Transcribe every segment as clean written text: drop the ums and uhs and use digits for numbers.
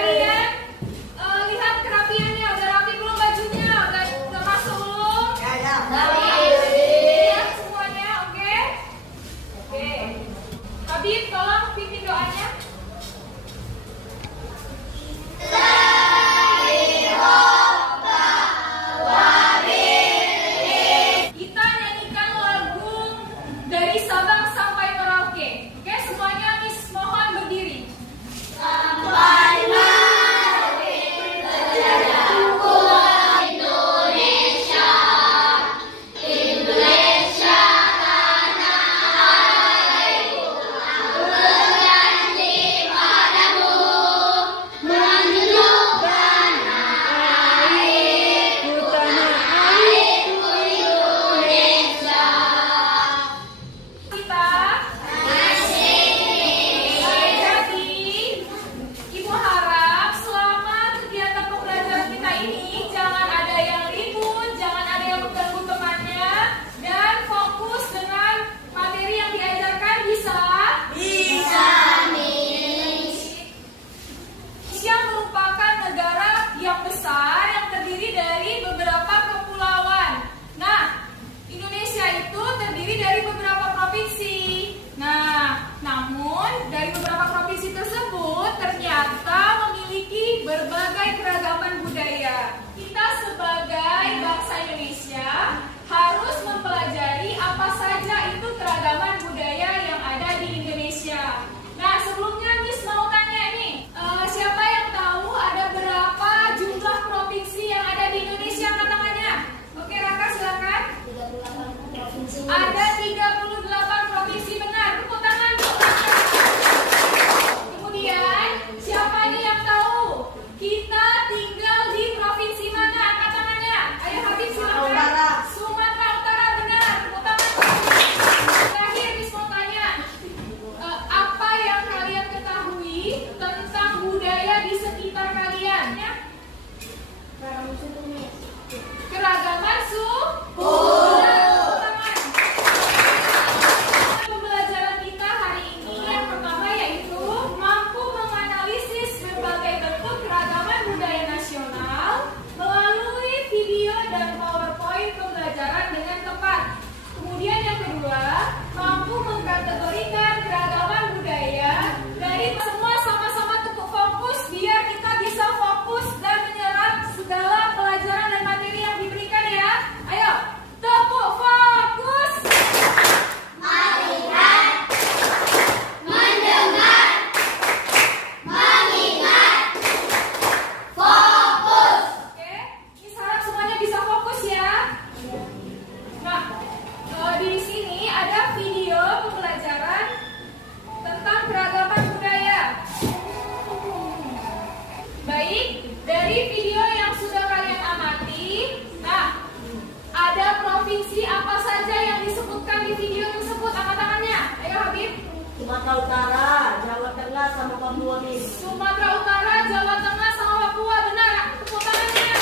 kalian lihat kerapiannya, udah rapi belum bajunya? Udah masuk belum? Ya. Lihat semuanya, oke? Oke. Habib, tolong pimpin doanya. Kita nyanyikan lagu dari Sabang sampai Merauke. Oke, semuanya Miss mohon berdiri. Kita jadi Ibu harap selama kegiatan pembelajaran kita ini jangan ada yang ribut, jangan ada yang mengganggu temannya, dan fokus dengan materi yang diajarkan. Bisa? Indonesia merupakan negara yang besar yang terdiri dari beberapa kepulauan. Nah, Indonesia itu terdiri dari beberapa provinsi. Nah, namun dari beberapa provinsi tersebut ternyata memiliki berbagai keragaman budaya. Kita sebagai bangsa Indonesia harus mempelajari apa saja itu keragaman budaya yang ada di Indonesia. Nah, sebelumnya Miss mau tanya nih, siapa yang tahu ada berapa jumlah provinsi yang ada di Indonesia? Angkat tangannya. Oke, Raka silakan. Ada 38 provinsi, benar. Tepuk tangan. Kemudian, siapa nih yang tahu kita tinggal di provinsi mana? Angkat tangannya. Ayo Habib silakan. Sumatera Utara, benar. Tepuk tangan. Terakhir Miss mau tanya, apa yang kalian ketahui tentang budaya di sekitar kalian? Ya? Keragaman suku. Pembelajaran kita hari ini yang pertama yaitu mampu menganalisis berbagai bentuk keragaman budaya nasional melalui video dan PowerPoint pembelajaran dengan tepat. Kemudian yang kedua, mampu mengkategorikan keragaman budaya dari semua sama-sama tepuk fokus biar kita bisa fokus dan menyerap segala pelajaran dan materi yang diberikan ya. Ayo, tepuk fokus. Oke, Miss harap semuanya bisa fokus ya. Nah, di sini ada video pembelajaran tentang keragaman budaya. Baik, dari video yang sudah kalian amati, nah, ada provinsi apa saja yang disebutkan di video tersebut? Angkat tangannya. Ayo Habib. Sumatera Utara, Jawa Tengah, sama Papua, Miss. Sumatera Utara, Jawa Tengah, sama Papua, benar. Tepuk tangannya.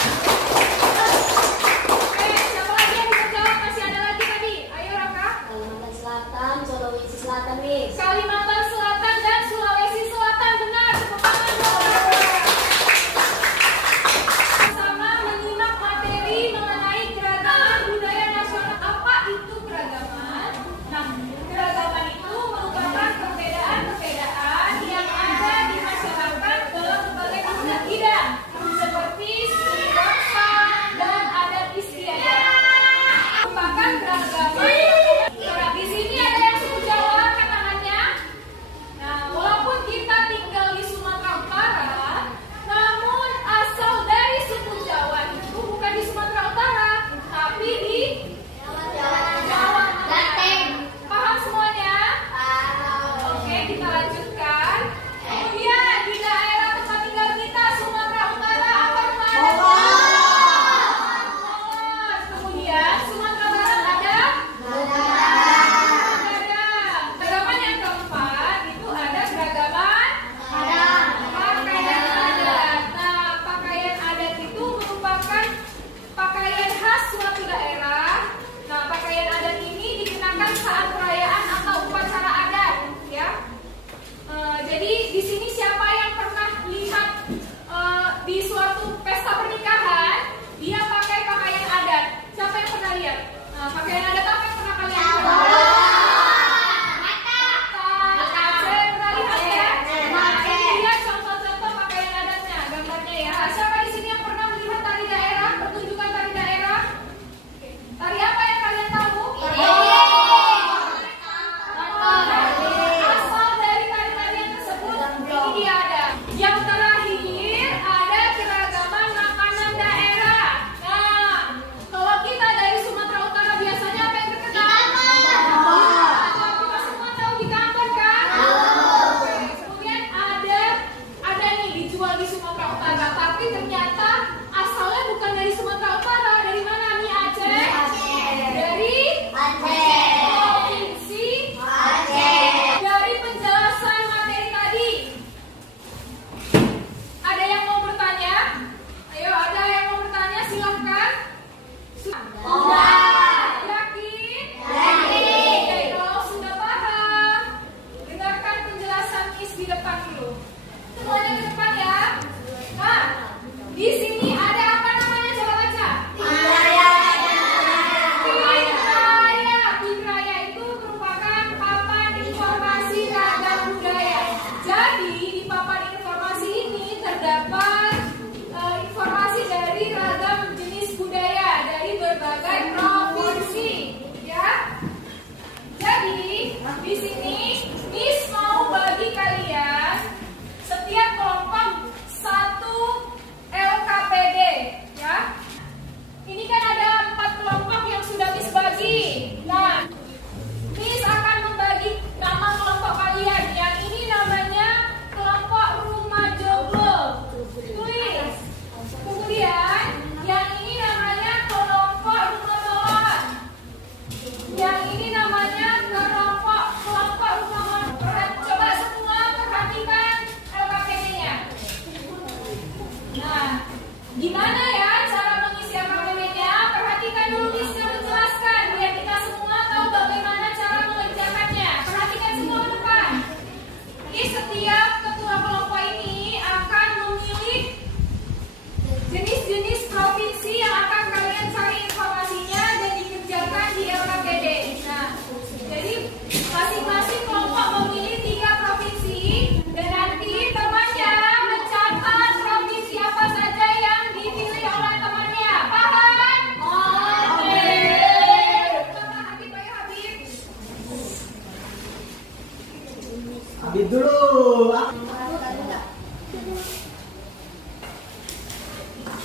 Siapa lagi yang bisa jawab? Masih ada lagi tadi. Ayo Raka. Kalimantan Selatan, Sulawesi Selatan, Miss. Kalimantan Selatan dan Sulawesi Selatan, benar. Tepuk tangan dong. Sama menyimak materi mengenai keragaman budaya nasional. Apa itu keragaman? Nah, keragaman itu merupakan perbedaan-perbedaan yang ada di masyarakat Nah, pakaian adat apa yang pernah kalian coba? Aceh, pernah lihat ya? Nah, ini dia contoh-contoh pakaian adatnya, gambarnya ya. Siapa di sini yang pernah melihat tari daerah, pertunjukan tari daerah? Tari apa yang kalian tahu? Asal dari tari-tarian tersebut, ini dia ada. Yang terakhir ada keragaman makanan daerah. Nah, kalau kita dari Sumatera Utara biasanya apa yang terkenal? Kita semua tahu Gitambon kan? Oke. Kemudian ada nih dijual di Sumatera Utara, tapi ternyata asalnya bukan dari Sumatera Utara. Dari mana nih, Aceh? Dari Provinsi Aceh. Dari penjelasan materi tadi, ada yang mau bertanya? Ayo, ada yang mau bertanya? Silahkan. Yakin? Oke, kalau sudah paham, dengarkan penjelasan Miss di depan dulu. Semuanya ke depan ya. Nah, di sini ada apa namanya? Coba baca. Pinraya itu merupakan papan informasi ragam budaya. Jadi di papan informasi ini terdapat informasi dari ragam jenis budaya dari berbagai provinsi, ya. Jadi di sini Miss mau bagi kalian setiap kelompok satu LKPD, ya. Ini kan ada 4 kelompok yang sudah Miss bagi. Nah, Miss akan membagi nama kelompok kalian. Yang ini namanya kelompok rumah joglo. Tulis. Kemudian yang ini namanya kelompok rumah molon. Yang ini namanya kelompok rumah molon. Coba semua perhatikan LKPD-nya. Nah, gimana ya cara mengisi LKPD-nya? Perhatikan dulu Miss yang menjelaskan biar kita semua tahu bagaimana cara mengerjakannya. Perhatikan semua ke depan. Jadi setiap ketua kelompok ini akan memilih jenis-jenis provinsi yang akan kalian cari informasinya dan dikerjakan di LKPD. Nah, jadi masing-masing kelompok memilih 3 provinsi dan nanti temannya mencatat provinsi apa saja yang dipilih oleh temannya. Paham? Oke. Bapak Habib, ayo Habib. Habib dulu.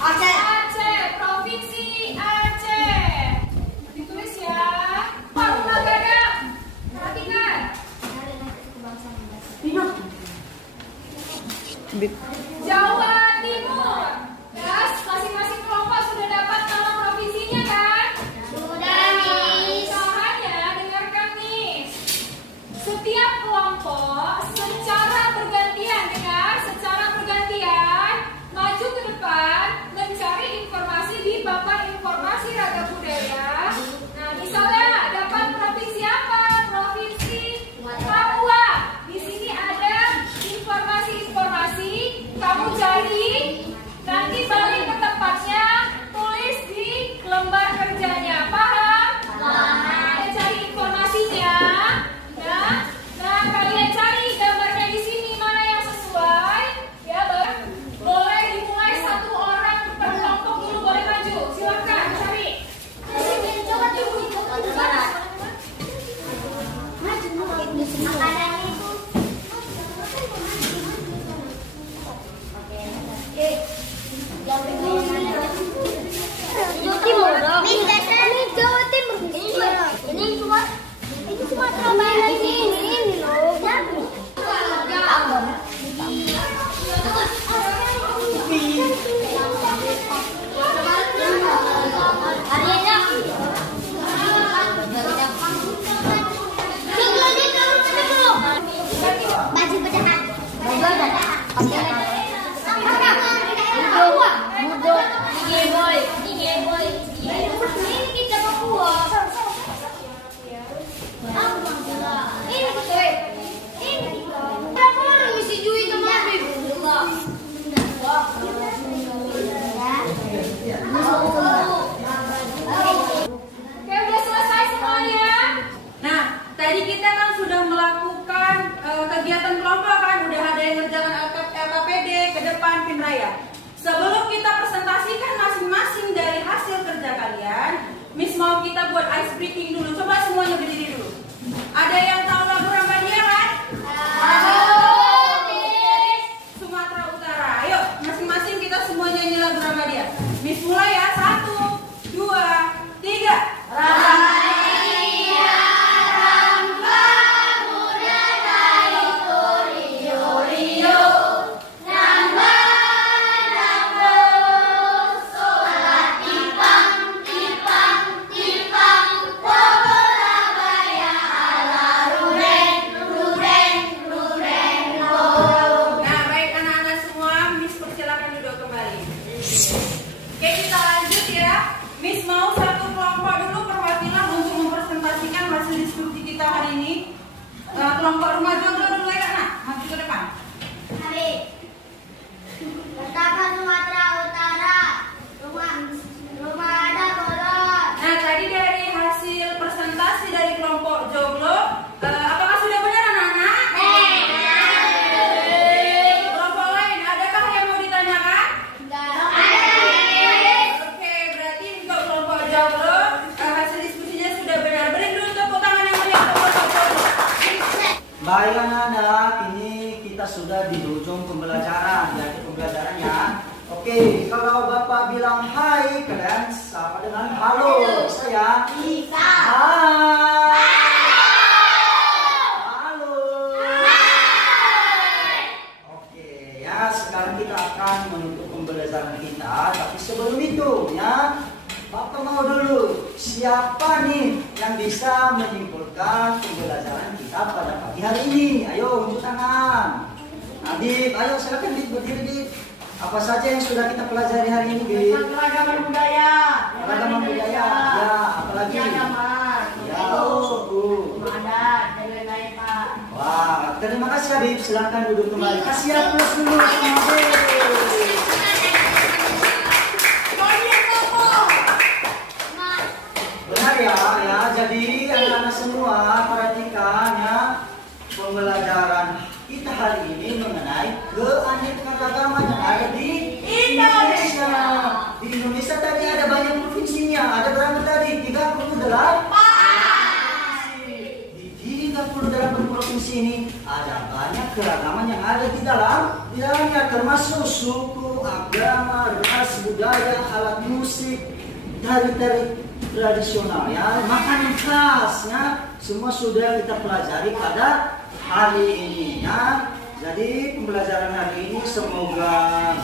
Aceh, provinsi Aceh. Ditulis ya. Rumah Gadang. Perhatikan. Jawa Timur. Yes, masing-masing kelompok sudah dapat nama provinsinya kan? Caranya dengarkan nih. Setiap kelompok secara bergantian, dengar, secara bergantian maju ke depan mencari informasi di papan informasi ragam budaya. Nah, misalnya dapat provinsi apa? Provinsi Papua. Di sini ada informasi-informasi. Kamu cari, nanti balik ke tempatnya, tulis di lembar kerjanya. Paham? Kalian cari informasinya. Nah, kalian cari gambarnya di sini mana yang sesuai. Ya, boleh dimulai 1 orang per kelompok dulu, boleh maju. Silakan cari. Coba dulu. depan Pinraya. Sebelum kita presentasikan masing-masing dari hasil kerja kalian, Miss mau kita buat ice breaking dulu. Coba semuanya berdiri dulu. Ada yang tahu lagu Rambadia kan? Sumatera Utara. Ayo, masing-masing kita semua nyanyi lagu Rambadia. Miss mulai ya. 1, 2, 3. Oke, kita lanjut ya. Miss mau satu kelompok dulu perwakilan untuk mempresentasikan hasil diskusi kita hari ini. Kelompok rumah jomblo dulu ya Kak, maju ke depan. Hari. Betapa Sumatera Utara. Rumah ada boros. Nah, tadi dari hasil presentasi dari kelompok jomblo, apakah sudah benar anak-anak? Kelompok lain, adakah yang mau ditanyakan? Oke, berarti untuk kelompok jomblo hasil diskusinya sudah benar. Beri dulu tepuk tangan yang meriah untuk kelompok jomblo. Baik anak-anak, ini kita sudah di ujung pembelajaran. Jadi pembelajarannya, oke, kalau Bapak bilang hai, kalian sapa dengan halo. Bisa ya? Bisa. Hai. Halo. Oke, ya sekarang kita akan menutup pembelajaran kita. Tapi sebelum itu, ya, Bapak mau dulu, siapa nih yang bisa menyimpulkan pembelajaran kita pada pagi hari ini? Ayo, unjuk tangan. Adit, ayo silakan Dit, berdiri Dit. Apa saja yang sudah kita pelajari hari ini, Dit? Keragaman budaya. Keragaman budaya, ya, apalagi? Agama. Ya, suku. Adat dan lain-lain Pak. Wah, terima kasih Adit. Silakan duduk kembali. Kasih aplaus dulu sama Adit. Benar ya, ya. Jadi anak-anak semua perhatikan ya, pembelajaran kita hari ini mengenai keanekaragaman yang ada di Indonesia. Di Indonesia tadi ada banyak provinsinya. Ada berapa tadi? 38. Di 38 provinsi ini ada banyak keragaman yang ada di dalamnya, termasuk suku, agama, ras, budaya, alat musik, tari-tari tradisional ya, makanan khasnya semua sudah kita pelajari pada hari ini ya. Jadi pembelajaran hari ini semoga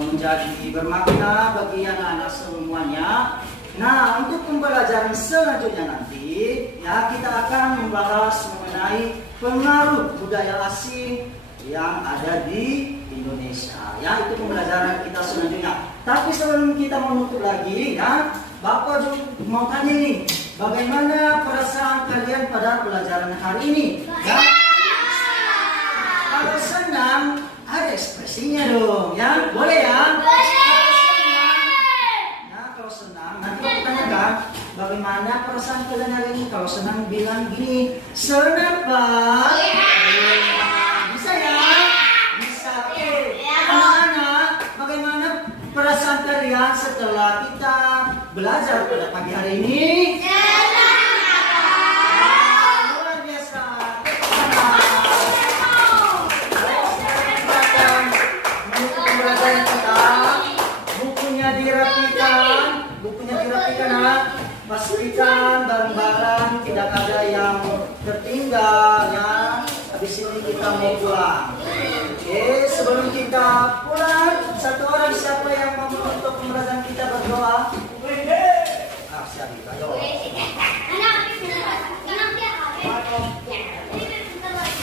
menjadi bermakna bagi anak-anak semuanya. Nah, untuk pembelajaran selanjutnya nanti ya, kita akan membahas mengenai pengaruh budaya asing yang ada di Indonesia ya. Itu pembelajaran kita selanjutnya. Tapi sebelum kita menutup lagi ya, Bapak juga mau tanya nih, bagaimana perasaan kalian pada pelajaran hari ini? Ya? Kalau senang, ada ekspresinya dong, ya? Boleh ya? Kalau senang, nanti aku tanyakan, bagaimana perasaan kalian hari ini? Kalau senang bilang gini, senang Pak. Bisa ya? Bisa. Oke. Anak-anak, bagaimana perasaan kalian setelah kita belajar pada pagi hari ini? Luar biasa. Menutup pembelajaran kita, bukunya dirapikan, pastikan barang-barang tidak ada yang tertinggal ya. Habis ini kita mau pulang. Oke, sebelum kita pulang, satu orang siapa yang mau menutup pembelajaran kita berdoa? Siapa? Ayo.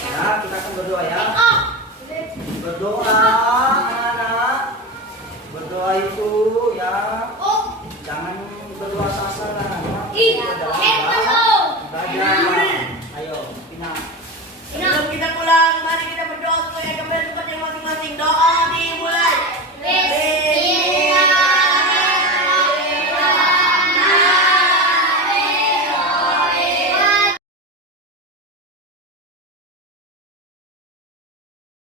Ya, kita akan berdoa ya. Berdoa, anak-anak. Berdoa itu ya, jangan berdoa